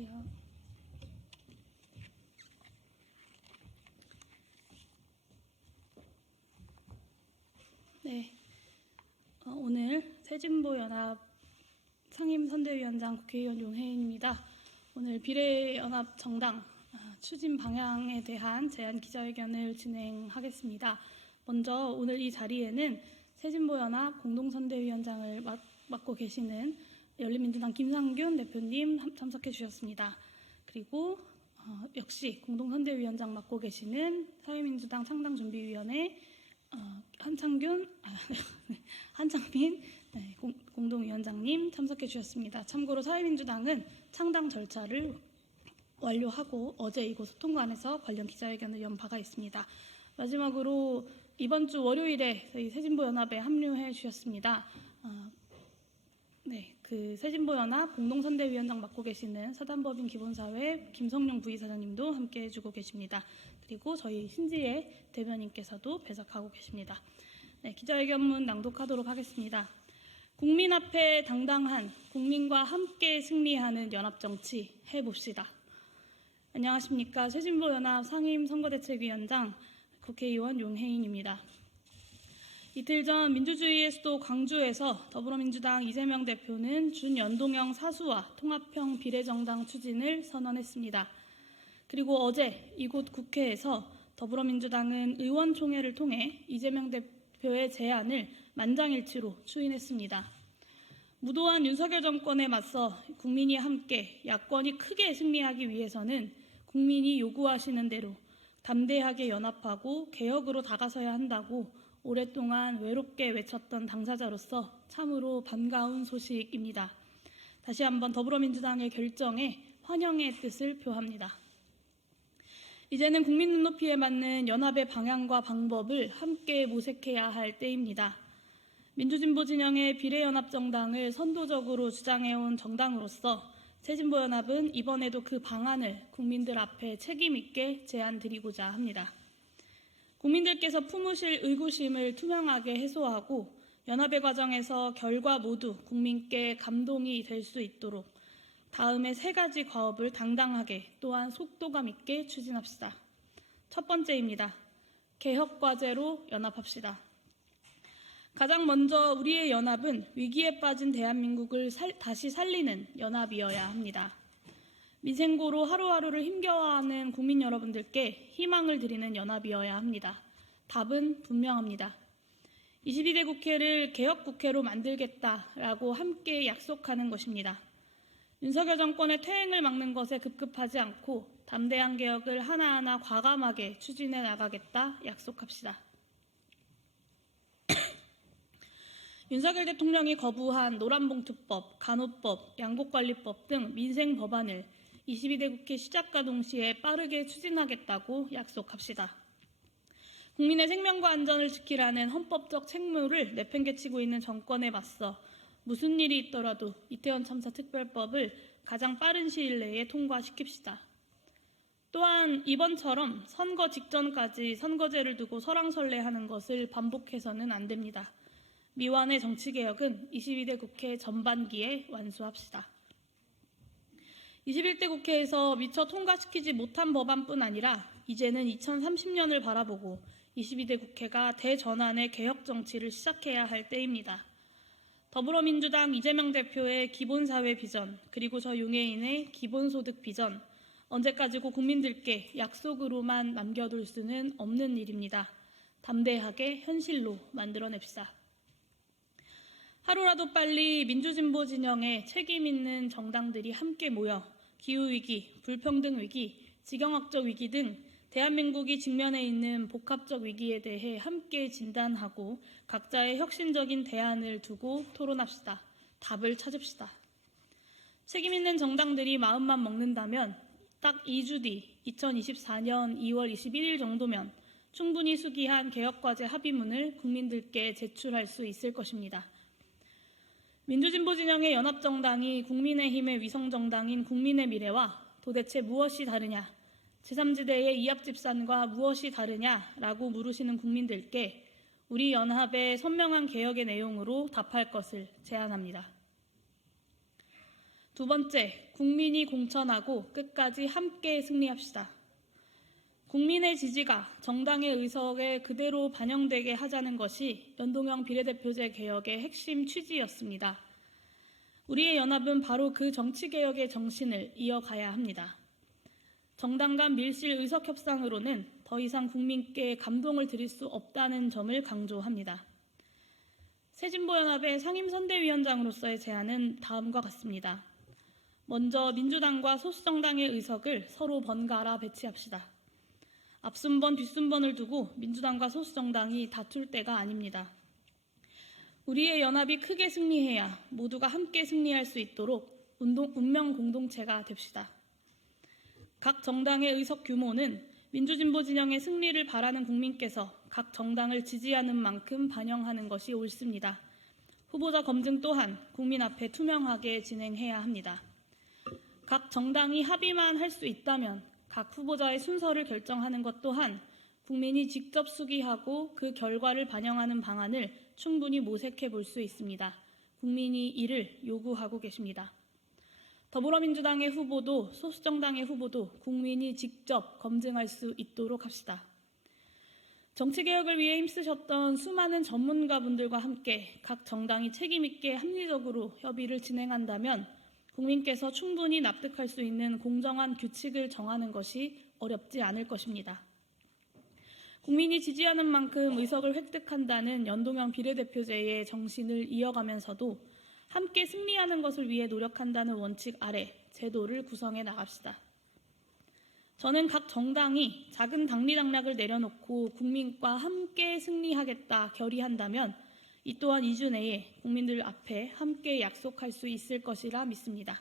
안녕하세요. 네, 오늘 새진보연합 상임선대위원장 국회의원 용혜인입니다. 오늘 비례연합 정당 추진 방향에 대한 제안 기자회견을 진행하겠습니다. 먼저 오늘 이 자리에는 새진보연합 공동선대위원장을 맡고 계시는 열린민주당 김상균 대표님 참석해 주셨습니다. 그리고 역시 공동선대위원장 맡고 계시는 사회민주당 창당준비위원회 한창민 공동위원장님 참석해 주셨습니다. 참고로 사회민주당은 창당 절차를 완료하고 어제 이곳 소통관에서 관련 기자회견을 연 바가 있습니다. 마지막으로 이번 주 월요일에 저희 새진보연합에 합류해 주셨습니다. 그 새진보연합 공동선대위원장 맡고 계시는 사단법인 기본사회 김성룡 부이사장님도 함께 해주고 계십니다. 그리고 저희 신지혜 대변인께서도 배석하고 계십니다. 기자회견문 낭독하도록 하겠습니다. 국민 앞에 당당한 국민과 함께 승리하는 연합정치 해봅시다. 안녕하십니까. 새진보연합 상임선거대책위원장 국회의원 용혜인입니다. 이틀 전 민주주의의 수도 광주에서 더불어민주당 이재명 대표는 준연동형 사수와 통합형 비례정당 추진을 선언했습니다. 그리고 어제 이곳 국회에서 더불어민주당은 의원총회를 통해 이재명 대표의 제안을 만장일치로 추인했습니다. 무도한 윤석열 정권에 맞서 국민이 함께 야권이 크게 승리하기 위해서는 국민이 요구하시는 대로 담대하게 연합하고 개혁으로 다가서야 한다고 오랫동안 외롭게 외쳤던 당사자로서 참으로 반가운 소식입니다. 다시 한번 더불어민주당의 결정에 환영의 뜻을 표합니다. 이제는 국민 눈높이에 맞는 연합의 방향과 방법을 함께 모색해야 할 때입니다. 민주진보 진영의 비례연합정당을 선도적으로 주장해온 정당으로서 새진보연합은 이번에도 그 방안을 국민들 앞에 책임있게 제안드리고자 합니다. 국민들께서 품으실 의구심을 투명하게 해소하고 연합의 과정에서 결과 모두 국민께 감동이 될 수 있도록 다음에 3가지 과업을 당당하게 또한 속도감 있게 추진합시다. 첫 번째입니다. 개혁과제로 연합합시다. 가장 먼저 우리의 연합은 위기에 빠진 대한민국을 다시 살리는 연합이어야 합니다. 민생고로 하루하루를 힘겨워하는 국민 여러분들께 희망을 드리는 연합이어야 합니다. 답은 분명합니다. 22대 국회를 개혁국회로 만들겠다라고 함께 약속하는 것입니다. 윤석열 정권의 퇴행을 막는 것에 급급하지 않고 담대한 개혁을 하나하나 과감하게 추진해 나가겠다 약속합시다. 윤석열 대통령이 거부한 노란봉투법, 간호법, 양곡관리법 등 민생 법안을 22대 국회 시작과 동시에 빠르게 추진하겠다고 약속합시다. 국민의 생명과 안전을 지키라는 헌법적 책무를 내팽개치고 있는 정권에 맞서 무슨 일이 있더라도 이태원 참사 특별법을 가장 빠른 시일 내에 통과시킵시다. 또한 이번처럼 선거 직전까지 선거제를 두고 설왕설래하는 것을 반복해서는 안 됩니다. 미완의 정치개혁은 22대 국회 전반기에 완수합시다. 21대 국회에서 미처 통과시키지 못한 법안뿐 아니라 이제는 2030년을 바라보고 22대 국회가 대전환의 개혁 정치를 시작해야 할 때입니다. 더불어민주당 이재명 대표의 기본사회 비전, 그리고 저 용혜인의 기본소득 비전, 언제까지고 국민들께 약속으로만 남겨둘 수는 없는 일입니다. 담대하게 현실로 만들어냅시다. 하루라도 빨리 민주진보 진영의 책임 있는 정당들이 함께 모여 기후위기, 불평등위기, 지경학적 위기 등 대한민국이 직면해 있는 복합적 위기에 대해 함께 진단하고 각자의 혁신적인 대안을 두고 토론합시다. 답을 찾읍시다. 책임 있는 정당들이 마음만 먹는다면 딱 2주 뒤 2024년 2월 21일 정도면 충분히 수기한 개혁과제 합의문을 국민들께 제출할 수 있을 것입니다. 민주진보 진영의 연합정당이 국민의힘의 위성정당인 국민의 미래와 도대체 무엇이 다르냐, 제3지대의 이합집산과 무엇이 다르냐라고 물으시는 국민들께 우리 연합의 선명한 개혁의 내용으로 답할 것을 제안합니다. 두 번째, 국민이 공천하고 끝까지 함께 승리합시다. 국민의 지지가 정당의 의석에 그대로 반영되게 하자는 것이 연동형 비례대표제 개혁의 핵심 취지였습니다. 우리의 연합은 바로 그 정치개혁의 정신을 이어가야 합니다. 정당 간 밀실 의석 협상으로는 더 이상 국민께 감동을 드릴 수 없다는 점을 강조합니다. 새진보연합의 상임선대위원장으로서의 제안은 다음과 같습니다. 먼저 민주당과 소수정당의 의석을 서로 번갈아 배치합시다. 앞순번, 뒷순번을 두고 민주당과 소수정당이 다툴 때가 아닙니다. 우리의 연합이 크게 승리해야 모두가 함께 승리할 수 있도록 운명 공동체가 됩시다. 각 정당의 의석 규모는 민주진보 진영의 승리를 바라는 국민께서 각 정당을 지지하는 만큼 반영하는 것이 옳습니다. 후보자 검증 또한 국민 앞에 투명하게 진행해야 합니다. 각 정당이 합의만 할 수 있다면 각 후보자의 순서를 결정하는 것 또한 국민이 직접 수기하고 그 결과를 반영하는 방안을 충분히 모색해 볼 수 있습니다. 국민이 이를 요구하고 계십니다. 더불어민주당의 후보도 소수정당의 후보도 국민이 직접 검증할 수 있도록 합시다. 정치개혁을 위해 힘쓰셨던 수많은 전문가분들과 함께 각 정당이 책임있게 합리적으로 협의를 진행한다면 국민께서 충분히 납득할 수 있는 공정한 규칙을 정하는 것이 어렵지 않을 것입니다. 국민이 지지하는 만큼 의석을 획득한다는 연동형 비례대표제의 정신을 이어가면서도 함께 승리하는 것을 위해 노력한다는 원칙 아래 제도를 구성해 나갑시다. 저는 각 정당이 작은 당리당략을 내려놓고 국민과 함께 승리하겠다 결의한다면 이 또한 2주 내에 국민들 앞에 함께 약속할 수 있을 것이라 믿습니다.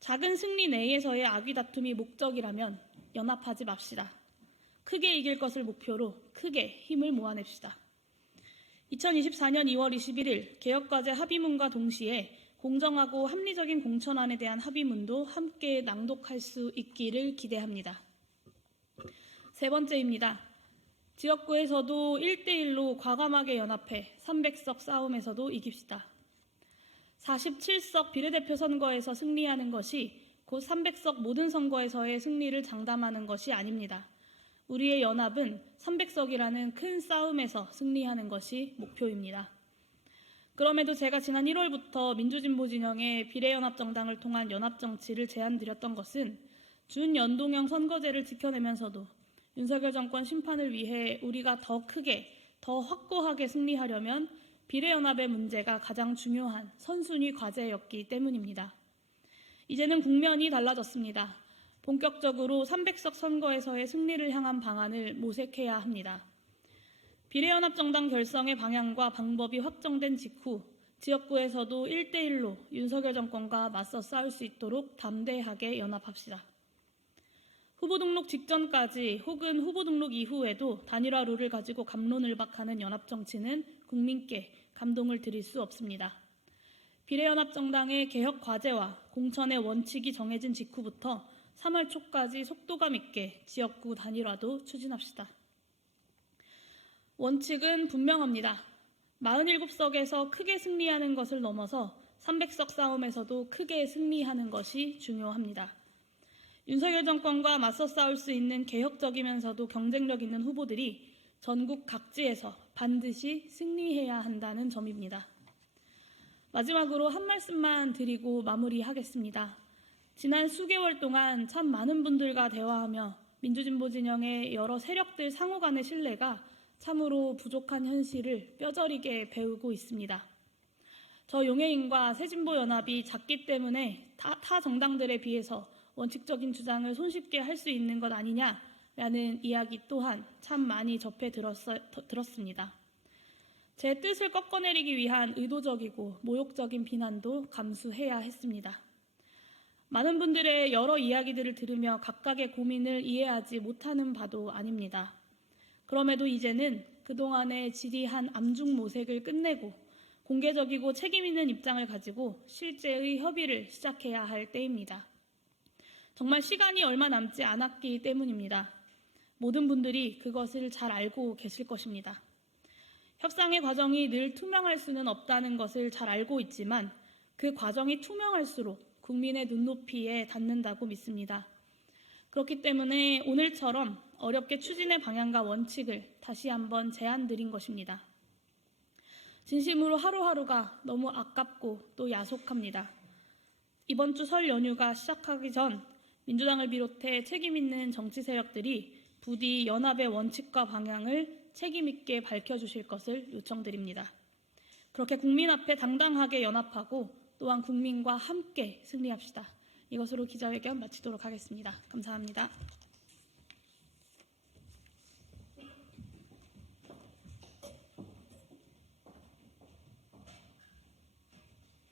작은 승리 내에서의 악의 다툼이 목적이라면 연합하지 맙시다. 크게 이길 것을 목표로 크게 힘을 모아냅시다. 2024년 2월 21일 개혁과제 합의문과 동시에 공정하고 합리적인 공천안에 대한 합의문도 함께 낭독할 수 있기를 기대합니다. 세 번째입니다. 지역구에서도 1대1로 과감하게 연합해 300석 싸움에서도 이깁시다. 47석 비례대표 선거에서 승리하는 것이 곧 300석 모든 선거에서의 승리를 장담하는 것이 아닙니다. 우리의 연합은 300석이라는 큰 싸움에서 승리하는 것이 목표입니다. 그럼에도 제가 지난 1월부터 민주진보 진영의 비례연합정당을 통한 연합정치를 제안드렸던 것은 준연동형 선거제를 지켜내면서도 윤석열 정권 심판을 위해 우리가 더 크게, 더 확고하게 승리하려면 비례연합의 문제가 가장 중요한 선순위 과제였기 때문입니다. 이제는 국면이 달라졌습니다. 본격적으로 300석 선거에서의 승리를 향한 방안을 모색해야 합니다. 비례연합정당 결성의 방향과 방법이 확정된 직후 지역구에서도 1대1로 윤석열 정권과 맞서 싸울 수 있도록 담대하게 연합합시다. 후보 등록 직전까지 혹은 후보 등록 이후에도 단일화 룰을 가지고 갑론을박하는 연합정치는 국민께 감동을 드릴 수 없습니다. 비례연합정당의 개혁 과제와 공천의 원칙이 정해진 직후부터 3월 초까지 속도감 있게 지역구 단일화도 추진합시다. 원칙은 분명합니다. 47석에서 크게 승리하는 것을 넘어서 300석 싸움에서도 크게 승리하는 것이 중요합니다. 윤석열 정권과 맞서 싸울 수 있는 개혁적이면서도 경쟁력 있는 후보들이 전국 각지에서 반드시 승리해야 한다는 점입니다. 마지막으로 한 말씀만 드리고 마무리하겠습니다. 지난 수개월 동안 참 많은 분들과 대화하며 민주진보 진영의 여러 세력들 상호 간의 신뢰가 참으로 부족한 현실을 뼈저리게 배우고 있습니다. 저 용해인과 새진보연합이 작기 때문에 타 정당들에 비해서 원칙적인 주장을 손쉽게 할 수 있는 것 아니냐라는 이야기 또한 참 많이 접해 들었습니다. 제 뜻을 꺾어내리기 위한 의도적이고 모욕적인 비난도 감수해야 했습니다. 많은 분들의 여러 이야기들을 들으며 각각의 고민을 이해하지 못하는 바도 아닙니다. 그럼에도 이제는 그동안의 지리한 암중모색을 끝내고 공개적이고 책임있는 입장을 가지고 실제의 협의를 시작해야 할 때입니다. 정말 시간이 얼마 남지 않았기 때문입니다. 모든 분들이 그것을 잘 알고 계실 것입니다. 협상의 과정이 늘 투명할 수는 없다는 것을 잘 알고 있지만 그 과정이 투명할수록 국민의 눈높이에 닿는다고 믿습니다. 그렇기 때문에 오늘처럼 어렵게 추진의 방향과 원칙을 다시 한번 제안드린 것입니다. 진심으로 하루하루가 너무 아깝고 또 야속합니다. 이번 주 설 연휴가 시작하기 전 민주당을 비롯해 책임 있는 정치 세력들이 부디 연합의 원칙과 방향을 책임 있게 밝혀주실 것을 요청드립니다. 그렇게 국민 앞에 당당하게 연합하고 또한 국민과 함께 승리합시다. 이것으로 기자회견 마치도록 하겠습니다. 감사합니다.